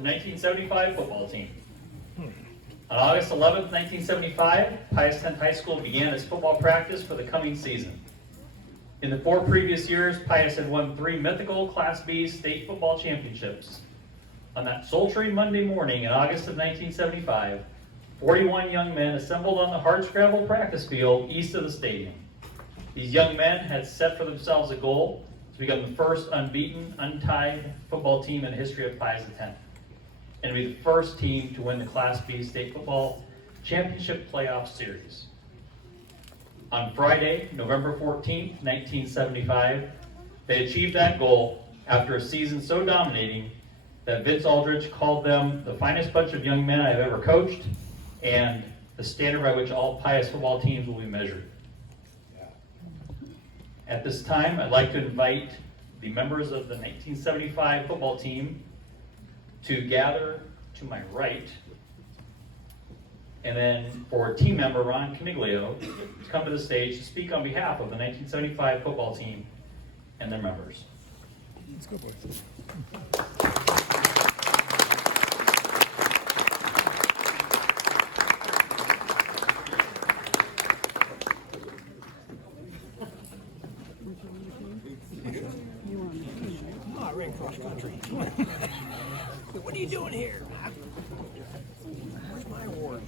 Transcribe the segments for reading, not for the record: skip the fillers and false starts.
the 1975 football team. On August 11th, 1975, Pius 10th High School began its football practice for the coming season. In the 4 previous years, Pius had won 3 mythical Class B state football championships. On that sultry Monday morning in August of 1975, 41 young men assembled on the hardscrabble practice field east of the stadium. These young men had set for themselves a goal to become the first unbeaten, untied football team in the history of Pius X, and to be the first team to win the Class B state football championship playoff series. On Friday, November 14th, 1975, they achieved that goal after a season so dominating that Vince Aldrich called them the finest bunch of young men I've ever coached and the standard by which all Pius football teams will be measured. At this time, I'd like to invite the members of the 1975 football team to gather to my right, and then for team member Ron Coniglio to come to the stage to speak on behalf of the 1975 football team and their members. Let's go, boys. I ran cross country. What are you doing here? Where's my award?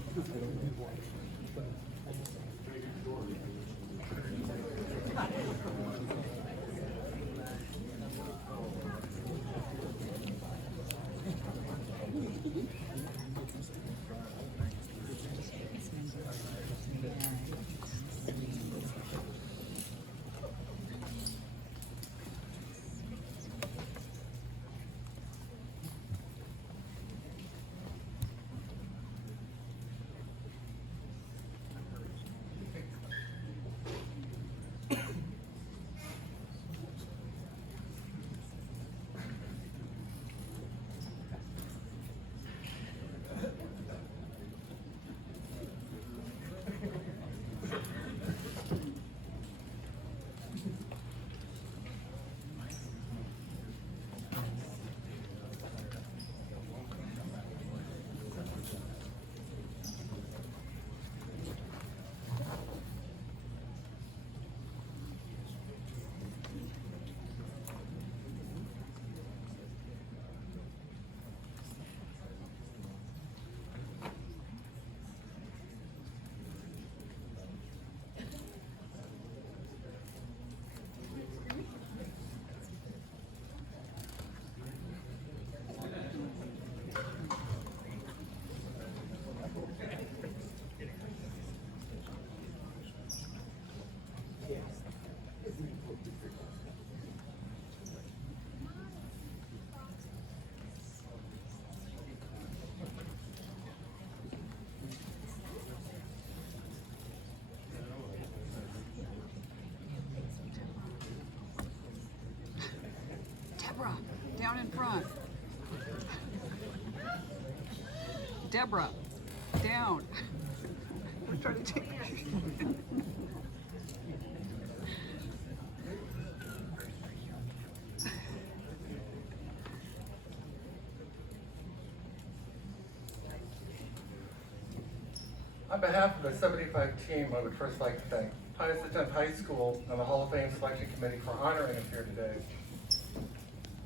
Deborah, down in front. Deborah, down. I'm trying to take pictures. On behalf of the 75 team, I would first like to thank Pius X High School and the Hall of Fame Selection Committee for honoring us here today.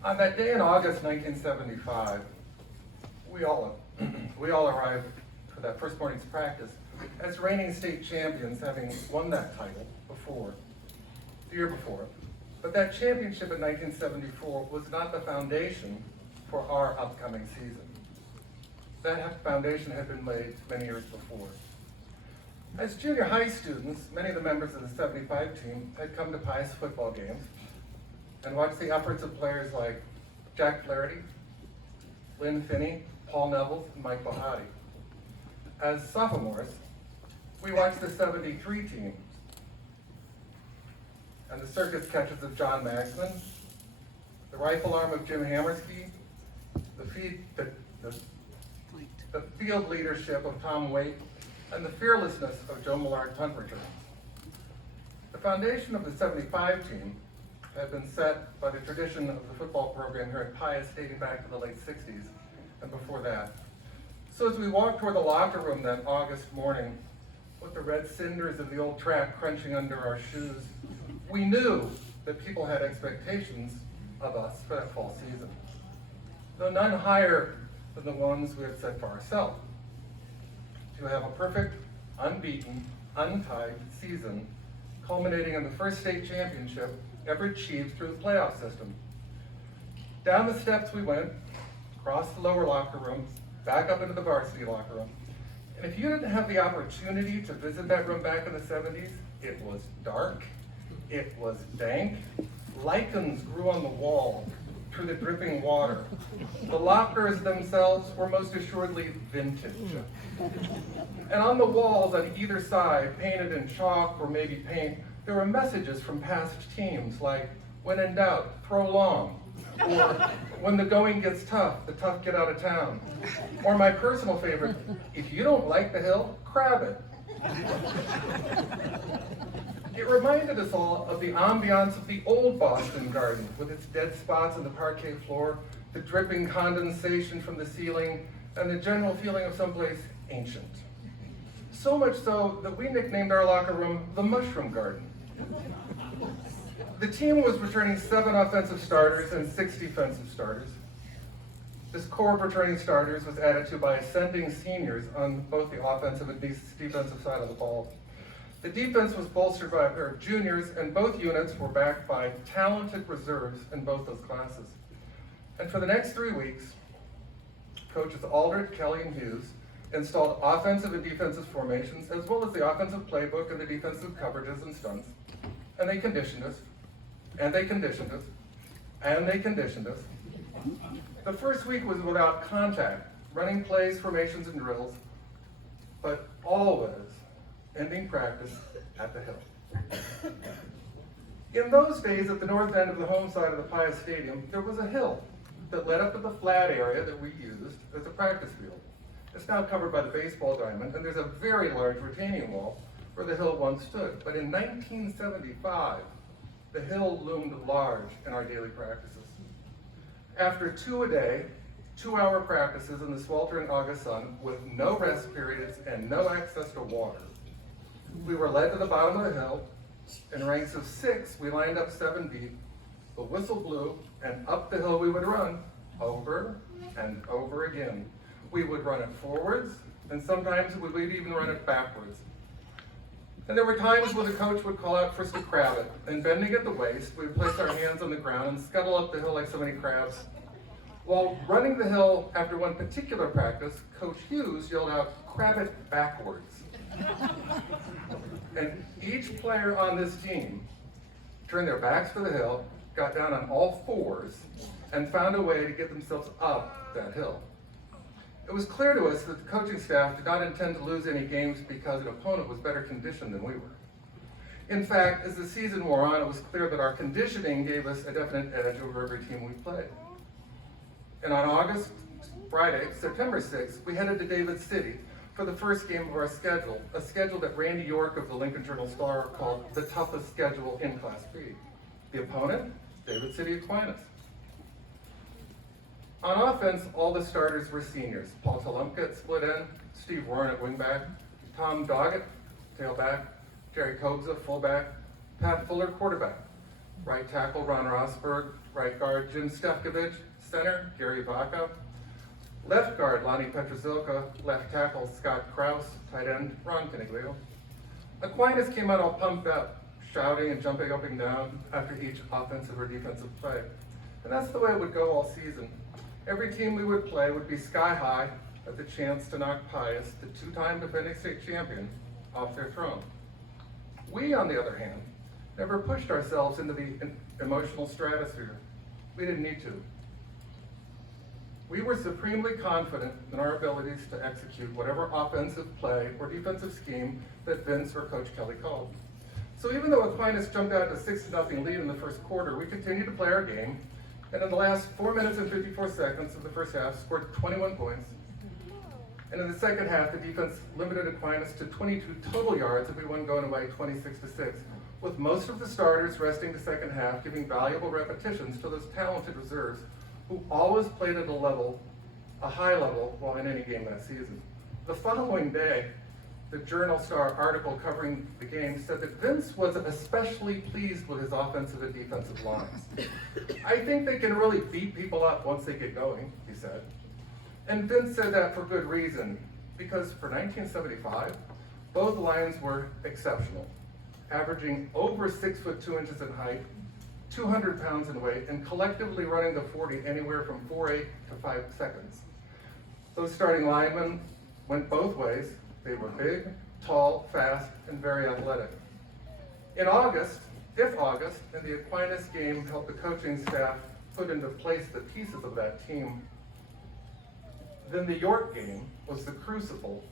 On that day in August 1975, we all arrived for that first morning's practice as reigning state champions, having won that title the year before. But that championship in 1974 was not the foundation for our upcoming season. That foundation had been laid many years before. As junior high students, many of the members of the 75 team had come to Pius football games and watched the efforts of players like Jack Flaherty, Lynn Finney, Paul Neville, and Mike Bohatti. As sophomores, we watched the 73 team and the circus catches of John Magsman, the rifle arm of Jim Hammerski, the field leadership of Tom Waite, and the fearlessness of Joe Millard punt returns. The foundation of the 75 team had been set by the tradition of the football program here at Pius dating back to the late 60s, and before that. So as we walked toward the locker room that August morning, with the red cinders of the old track crunching under our shoes, we knew that people had expectations of us for that fall season, though none higher than the ones we had set for ourselves. To have a perfect, unbeaten, untied season, culminating in the first state championship ever achieved through the playoff system. Down the steps we went, across the lower locker room, back up into the varsity locker room. And if you didn't have the opportunity to visit that room back in the 70s, it was dark, it was dank, lichens grew on the wall through the dripping water. The lockers themselves were most assuredly vintage. And on the walls on either side, painted in chalk or maybe paint, there were messages from past teams like, when in doubt, throw long. Or, when the going gets tough, the tough get out of town. Or my personal favorite, if you don't like the hill, crab it. It reminded us all of the ambiance of the old Boston Garden, with its dead spots in the parquet floor, the dripping condensation from the ceiling, and the general feeling of someplace ancient. So much so that we nicknamed our locker room the Mushroom Garden. The team was returning 7 offensive starters and 6 defensive starters. This core of returning starters was added to by ascending seniors on both the offensive and defensive side of the ball. The defense was bolstered by a pair of juniors, and both units were backed by talented reserves in both those classes. And for the next 3 weeks, coaches Aldrich, Kelly, and Hughes installed offensive and defensive formations, as well as the offensive playbook and the defensive coverages and stunts. And they conditioned us, and they conditioned us, and they conditioned us. The first week was without contact, running plays, formations, and drills, but always ending practice at the hill. In those days, at the north end of the home side of the Pius Stadium, there was a hill that led up to the flat area that we used as a practice field. It's now covered by the baseball diamond, and there's a very large retaining wall where the hill once stood. But in 1975, the hill loomed large in our daily practices. After 2 a day, 2-hour practices in the sweltering August sun with no rest periods and no access to water, we were led to the bottom of the hill. In ranks of 6, we lined up 7 deep. The whistle blew, and up the hill we would run, over and over again. We would run it forwards, and sometimes we would even run it backwards. And there were times when the coach would call out for us to crab it, and bending at the waist, we would place our hands on the ground and scuttle up the hill like so many crabs. While running the hill after one particular practice, Coach Hughes yelled out, "Crab it backwards." And each player on this team turned their backs to the hill, got down on all fours, and found a way to get themselves up that hill. It was clear to us that the coaching staff did not intend to lose any games because an opponent was better conditioned than we were. In fact, as the season wore on, it was clear that our conditioning gave us a definite edge over every team we played. And on Friday, September 6th, we headed to David City for the first game of our schedule, a schedule that Randy York of the Lincoln Journal-Star called the toughest schedule in Class B. The opponent, David City Aquinas. On offense, all the starters were seniors. Paul Tolumka at split end, Steve Warren at wingback, Tom Doggett, tailback, Jerry Kobza, fullback, Pat Fuller, quarterback, right tackle Ron Rosberg, right guard Jim Stefkovich, center Gary Vaca, left guard Lonnie Petrozilka, left tackle Scott Krause, tight end Ron Coniglio. Aquinas came out all pumped up, shouting and jumping up and down after each offensive or defensive play. And that's the way it would go all season. Every team we would play would be sky high at the chance to knock Pius, the 2-time defending state champion, off their throne. We, on the other hand, never pushed ourselves into the emotional stratosphere. We didn't need to. We were supremely confident in our abilities to execute whatever offensive play or defensive scheme that Vince or Coach Kelly called. So even though Aquinas jumped out to 6-0 lead in the first quarter, we continued to play our game, and in the last 4 minutes and 54 seconds of the first half, scored 21 points. And in the second half, the defense limited Aquinas to 22 total yards, and we won going away 26-6, with most of the starters resting the second half, giving valuable repetitions to those talented reserves who always played at a level a high level while in any game that season. The following day, the Journal-Star article covering the game said that Vince was especially pleased with his offensive and defensive lines. I think they can really beat people up once they get going, he said. And Vince said that for good reason, because for 1975, both lines were exceptional, averaging over 6 foot 2 inches in height, 200 pounds in weight, and collectively running the 40 anywhere from 4.8 to 5 seconds. Those starting linemen went both ways. They were big, tall, fast, and very athletic. In August, and the Aquinas game helped the coaching staff put into place the pieces of that team, then the York game was the crucible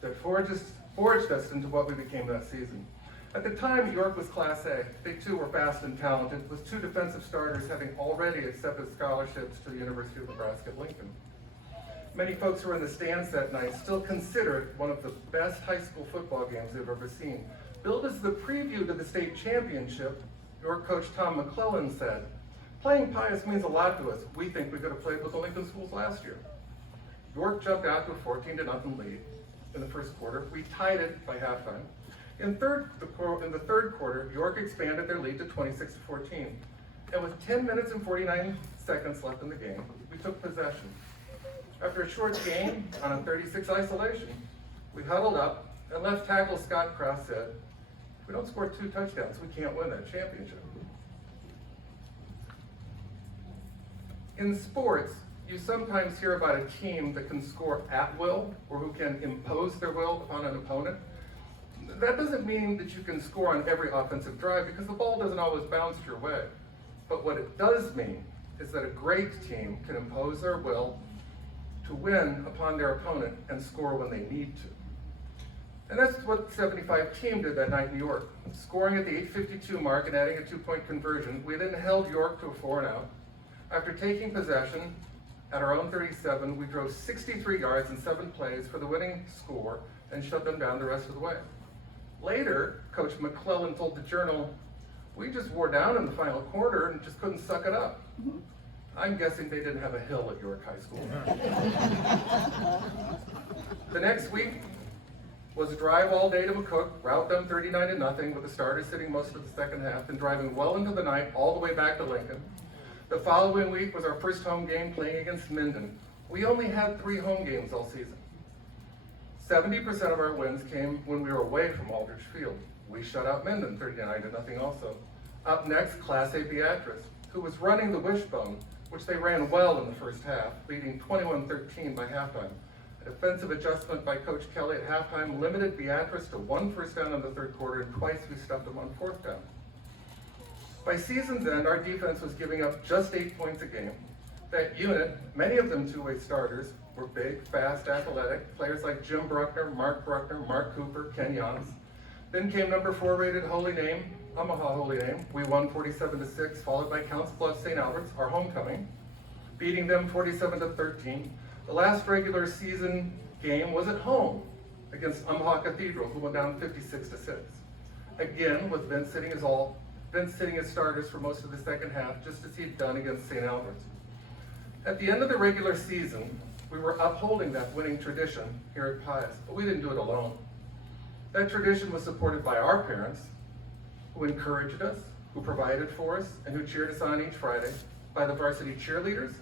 that forged us into what we became that season. At the time, York was Class A. They too were fast and talented, with 2 defensive starters having already accepted scholarships to the University of Nebraska at Lincoln. Many folks who were in the stands that night still consider it one of the best high school football games they've ever seen. Billed as the preview to the state championship, York coach Tom McClellan said, "Playing Pius means a lot to us. We think we could have played with the Lincoln schools last year." York jumped out to a 14-0 lead in the first quarter. We tied it by halftime. In the third quarter, York expanded their lead to 26-14. And with 10 minutes and 49 seconds left in the game, we took possession. After a short gain on a 36 isolation, we huddled up, and left tackle Scott Krause said, "If we don't score 2 touchdowns, we can't win that championship." In sports, you sometimes hear about a team that can score at will or who can impose their will upon an opponent. That doesn't mean that you can score on every offensive drive because the ball doesn't always bounce your way. But what it does mean is that a great team can impose their will to win upon their opponent and score when they need to. And that's what the 75 team did that night in New York. Scoring at the 8:52 mark and adding a 2-point conversion, we then held York to a 4-and-out. After taking possession at our own 37, we drove 63 yards in 7 plays for the winning score and shut them down the rest of the way. Later, Coach McClellan told the Journal, "We just wore down in the final quarter and just couldn't suck it up." I'm guessing they didn't have a hill at York High School. The next week was a drive all day to McCook, rout them 39-0 with the starters sitting most of the second half and driving well into the night all the way back to Lincoln. The following week was our first home game playing against Minden. We only had 3 home games all season. 70% of our wins came when we were away from Aldrich Field. We shut out Minden 39-0 also. Up next, Class A Beatrice, who was running the wishbone, which they ran well in the first half, leading 21-13 by halftime. A defensive adjustment by Coach Kelly at halftime limited Beatrice to 1 first down in the third quarter, and twice we stuffed them on 4th down. By season's end, our defense was giving up just 8 points a game. That unit, many of them 2-way starters, were big, fast, athletic, players like Jim Bruckner, Mark Cooper, Ken Jans. Then came number 4 rated Holy Name, Omaha Holy Name. We won 47-6, followed by Council Bluffs St. Albert's, our homecoming, beating them 47-13. The last regular season game was at home against Omaha Cathedral, who went down 56-6. Again, with Vince sitting as starters for most of the second half, just as he'd done against St. Albert's. At the end of the regular season, we were upholding that winning tradition here at Pius, but we didn't do it alone. That tradition was supported by our parents, who encouraged us, who provided for us, and who cheered us on each Friday, by the varsity cheerleaders,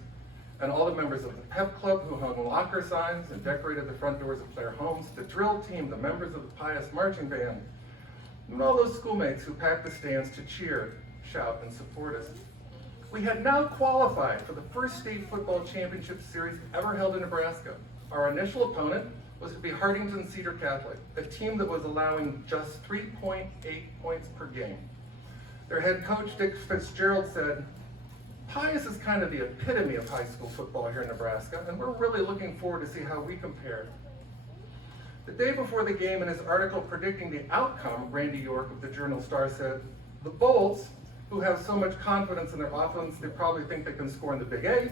and all the members of the pep club who hung locker signs and decorated the front doors of player homes, the drill team, the members of the Pius marching band, and all those schoolmates who packed the stands to cheer, shout, and support us. We had now qualified for the first state football championship series ever held in Nebraska. Our initial opponent was to be Hartington Cedar Catholic, a team that was allowing just 3.8 points per game. Their head coach, Dick Fitzgerald, said, "Pius is kind of the epitome of high school football here in Nebraska, and we're really looking forward to see how we compare." The day before the game, in his article predicting the outcome, Randy York of the Journal-Star said, "The Bolts, who have so much confidence in their offense, they probably think they can score in the Big 8.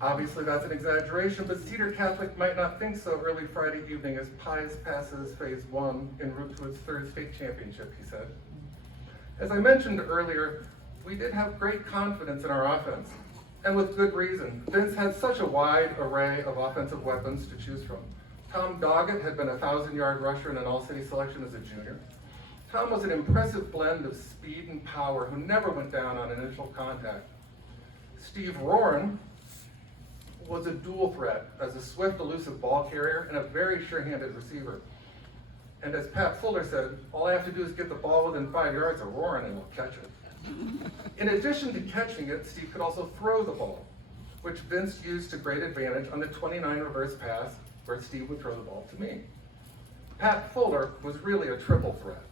Obviously, that's an exaggeration, but Cedar Catholic might not think so early Friday evening as Pius passes Phase 1 en route to its 3rd state championship," he said. As I mentioned earlier, we did have great confidence in our offense. And with good reason. Vince had such a wide array of offensive weapons to choose from. Tom Doggett had been a 1,000-yard rusher in an all-city selection as a junior. Tom was an impressive blend of speed and power who never went down on initial contact. Steve Roran was a dual threat as a swift, elusive ball carrier and a very sure-handed receiver. And as Pat Fuller said, all I have to do is get the ball within 5 yards of Roran and he'll catch it. In addition to catching it, Steve could also throw the ball, which Vince used to great advantage on the 29 reverse pass where Steve would throw the ball to me. Pat Fuller was really a triple threat.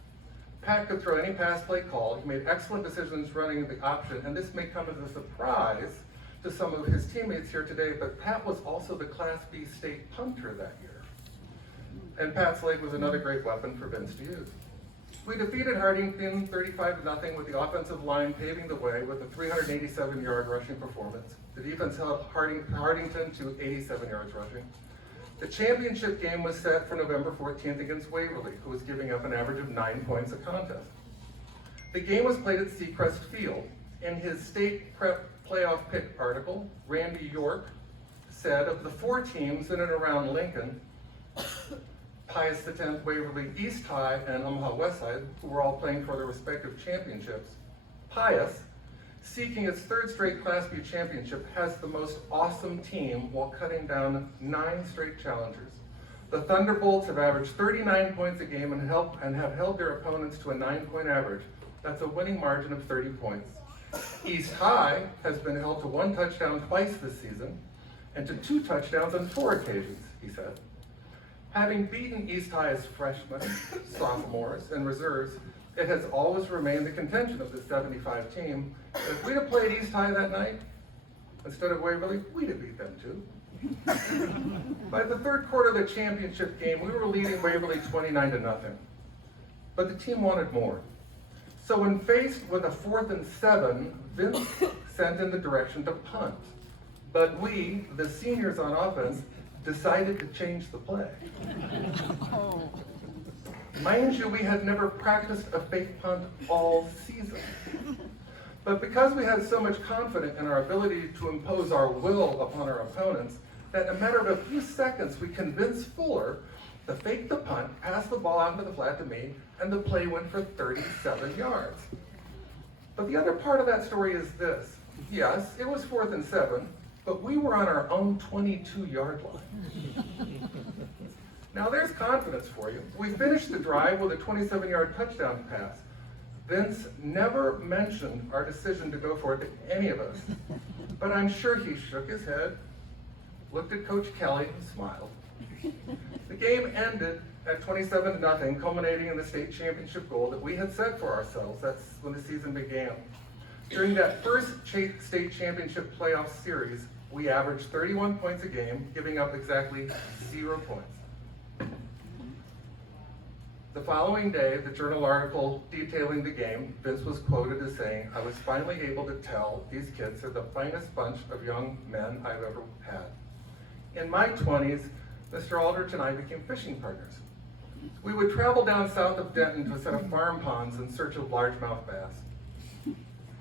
Pat could throw any pass play called. He made excellent decisions running the option, and this may come as a surprise to some of his teammates here today, but Pat was also the Class B state punter that year. And Pat's leg was another great weapon for Vince to use. We defeated Hardington 35-0 with the offensive line paving the way with a 387-yard rushing performance. The defense held Hardington to 87 yards rushing. The championship game was set for November 14th against Waverly, who was giving up an average of 9 points a contest. The game was played at Seacrest Field. In his state prep playoff pick article, Randy York said of the 4 teams in and around Lincoln, Pius X, Waverly East High, and Omaha West Side, who were all playing for their respective championships, Pius, seeking its 3rd straight Class B championship, has the most awesome team while cutting down 9 straight challengers. The Thunderbolts have averaged 39 points a game and have held their opponents to a 9-point average. That's a winning margin of 30 points. East High has been held to 1 touchdown twice this season and to 2 touchdowns on 4 occasions, he said. Having beaten East High as freshmen, sophomores, and reserves, it has always remained the contention of the 75 team that if we'd have played East High that night, instead of Waverly, we'd have beat them too. By the 3rd quarter of the championship game, we were leading Waverly 29-0. But the team wanted more. So when faced with a 4th and 7, Vince sent in the direction to punt. But we, the seniors on offense, decided to change the play. Oh. Mind you, we had never practiced a fake punt all season. But because we had so much confidence in our ability to impose our will upon our opponents, that in a matter of a few seconds, we convinced Fuller to fake the punt, pass the ball out into the flat to me, and the play went for 37 yards. But the other part of that story is this. Yes, it was 4th and 7, but we were on our own 22-yard line. Now there's confidence for you. We finished the drive with a 27-yard touchdown pass. Vince never mentioned our decision to go for it to any of us, but I'm sure he shook his head, looked at Coach Kelly, and smiled. The game ended at 27-0, culminating in the state championship goal that we had set for ourselves. That's when the season began. During that first state championship playoff series, we averaged 31 points a game, giving up exactly 0 points. The following day, the journal article detailing the game, Vince was quoted as saying, "I was finally able to tell these kids are the finest bunch of young men I've ever had." In my 20s, Mr. Aldrich and I became fishing partners. We would travel down south of Denton to a set of farm ponds in search of largemouth bass.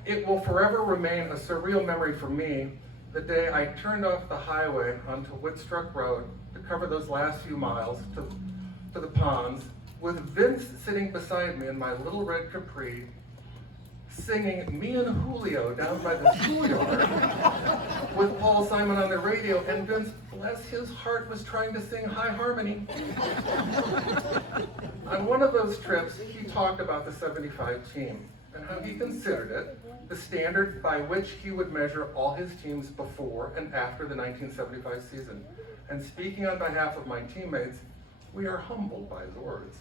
It will forever remain a surreal memory for me the day I turned off the highway onto Whitstruck Road to cover those last few miles to the ponds, with Vince sitting beside me in my little red Capri, singing Me and Julio down by the schoolyard with Paul Simon on the radio, and Vince, bless his heart, was trying to sing High Harmony. On one of those trips, he talked about the 75 team and how he considered it the standard by which he would measure all his teams before and after the 1975 season. And speaking on behalf of my teammates, we are humbled by his words.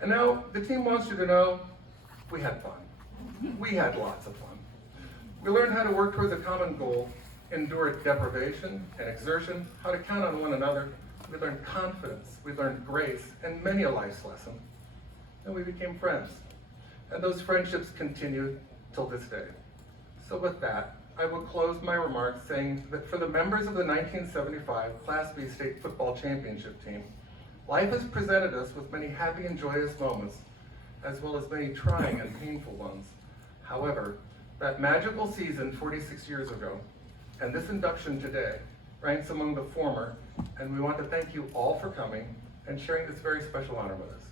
And now, the team wants you to know, we had fun. We had lots of fun. We learned how to work towards a common goal, endured deprivation and exertion, how to count on one another. We learned confidence, we learned grace, and many a life's lesson. And we became friends. And those friendships continue till this day. So with that, I will close my remarks saying that for the members of the 1975 Class B State Football Championship team, life has presented us with many happy and joyous moments, as well as many trying and painful ones. However, That magical season 46 years ago and this induction today ranks among the former, and we want to thank you all for coming and sharing this very special honor with us.